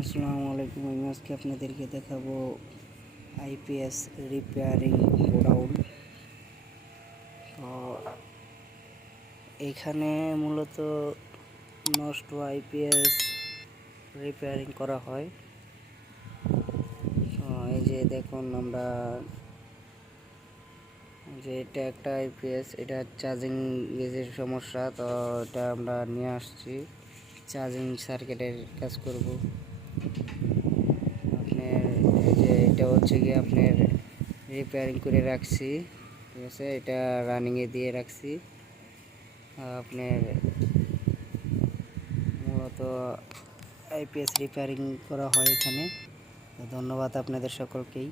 আসসালামু আলাইকুম। আমি আজকে আপনাদেরকে দেখাবো আইপিএস রিপেয়ারিং গোডাউন। তো এখানে মূলত নষ্ট আইপিএস রিপেয়ারিং করা হয়। এই যে দেখুন, আমরা যে এটা একটা আইপিএস, এটা চার্জিং গেজের সমস্যা। তো এটা আমরা নিয়ে আসছি, চার্জিং সার্কিটের কাজ করব। আপনার এই যে এটা হচ্ছে কি আপনার রিপেয়ারিং করে রাখছি, ঠিক আছে। এটা রানিংয়ে দিয়ে রাখছি। আপনার মূলত আইপিএস রিপেয়ারিং করা হয় এখানে। ধন্যবাদ আপনাদের সকলকেই।